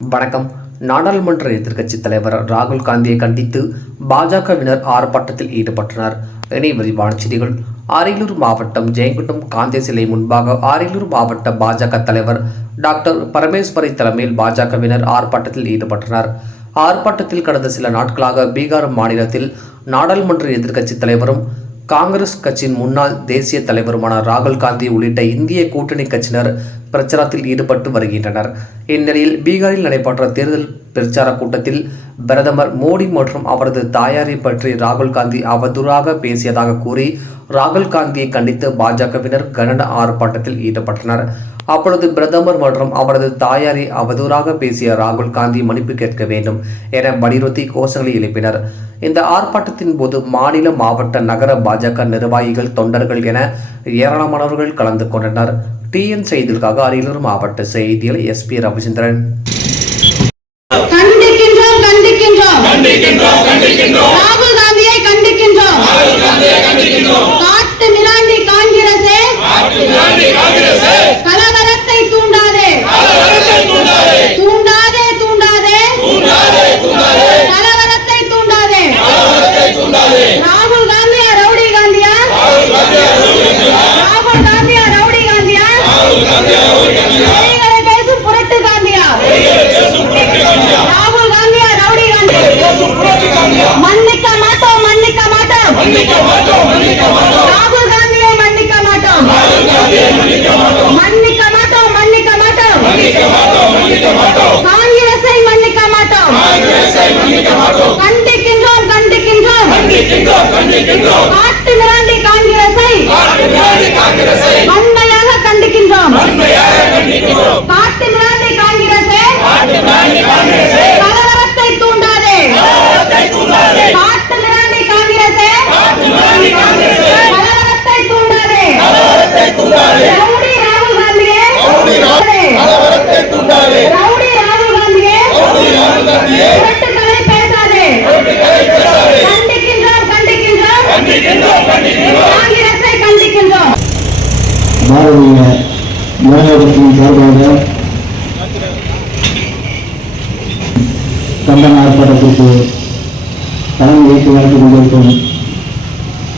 வணக்கம். நாடாளுமன்ற எதிர்க்கட்சித் தலைவர் ராகுல் காந்தியை கண்டித்து பாஜகவினர் ஆர்ப்பாட்டத்தில் ஈடுபட்டனர். இனி விரிவான செய்திகள். அரியலூர் மாவட்டம் ஜெயங்குண்டம் காந்தி சிலை முன்பாக அரியலூர் மாவட்ட பாஜக தலைவர் டாக்டர் பரமேஸ்வரி தலைமையில் பாஜகவினர் ஆர்ப்பாட்டத்தில் ஈடுபட்டனர். ஆர்ப்பாட்டத்தில் கடந்த சில நாட்களாக பீகார் மாநிலத்தில் நாடாளுமன்ற எதிர்க்கட்சித் தலைவரும் காங்கிரஸ் கட்சியின் முன்னாள் தேசிய தலைவருமான ராகுல் காந்தி உள்ளிட்ட இந்திய கூட்டணி கட்சியினர் பிரச்சாரத்தில் ஈடுபட்டு வருகின்றனர். இந்நிலையில் பீகாரில் நடைபெற்ற தேர்தல் பிரச்சார கூட்டத்தில் பிரதமர் மோடி மற்றும் அவரது தாயாரை பற்றி ராகுல் காந்தி அவதூறாக பேசியதாக கூறி ராகுல் காந்தியை கண்டித்து பாஜகவினர் கனட ஆர்ப்பாட்டத்தில் ஈடுபட்டனர். அப்பொழுது பிரதமர் மற்றும் அவரது தாயாரை அவதூறாக பேசிய ராகுல் காந்தி மன்னிப்பு கேட்க வேண்டும் என வலியுறுத்தி கோஷங்களை எழுப்பினர். இந்த ஆர்ப்பாட்டத்தின் போது மாநில மாவட்ட நகர பாஜக நிர்வாகிகள் தொண்டர்கள் என ஏராளமானவர்கள் கலந்து கொண்டனர். டிஎன் செய்திகளுக்காக அரியலூர் மாவட்ட செய்தியில் எஸ்பி ரவிச்சந்திரன். கண்டிக்கின்றோம் கண்டிக்கின்றோம். ராகுல் காந்தியை கண்டிக்கின்றோம். காட்டு மிராண்டி காங்கிரசே கலவரத்தை தூண்டாதே தூண்டாதே தூண்டாதே கலவரத்தை தூண்டாதே ராகுல் காந்தியா ரவுடி காந்தியா ராகுல் காந்தியா ரவுடி காந்தியா பொய்களை பேசும் புரட்டு காந்தியா ராகுல் காந்தியா ரவுடி காந்தியா மன்னிக்க மாட்டோம் மன்னிக்க மாட்டோம் ராகுல் காந்தியை மன்னிக்க மாட்டோம் மன்னிக்க மாட்டோம் மன்னிக்க மாட்டோம் காங்கிரஸை மன்னிக்க மாட்டோம் கண்டிக்கின்றோம் கண்டிக்கின்றோம் காட்டு மிராண்டி காங்கிரஸை வன்மையாக கண்டிக்கின்றோம் காட்டு மிராண்டி காங்கிரஸே கலவரத்தை தூண்டாதே காட்டு மிராண்டி காங்கிரஸே கலவரத்தை தூண்டாதே ரவுடி ராகுல் காந்தியே ரவுடி ராகுல் காந்தியே. புரட்டுகளை பேசாதே. கண்டிக்கின்றோம் கண்டிக்கின்றோம் காங்கிரஸை கண்டிக்கின்றோம். பாரதிய மாநிலத்தின் சார்பாக கண்டன ஆர்ப்பாட்டத்திற்கு தலைமை வைத்து நடத்தி கொண்டிருக்கும்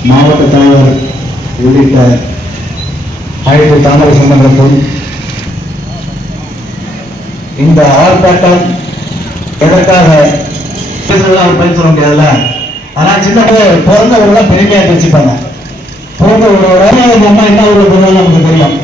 மாவட்ட தலைவர் உள்ளிட்ட அனைத்து தாமரை சொந்தங்களுக்கும் இந்த ஆர்ப்பாட்டம் எதற்காக பேசுறதுலாம் பதில் சொல்ல முடியாதுல்ல? ஆனால் சின்ன பிறந்த ஊரெல்லாம் பெருமையாக பேசிப்பாங்க பிறந்த ஊரோட அம்மா என்ன ஊர்ல பிறந்தாலும் நமக்கு தெரியும்.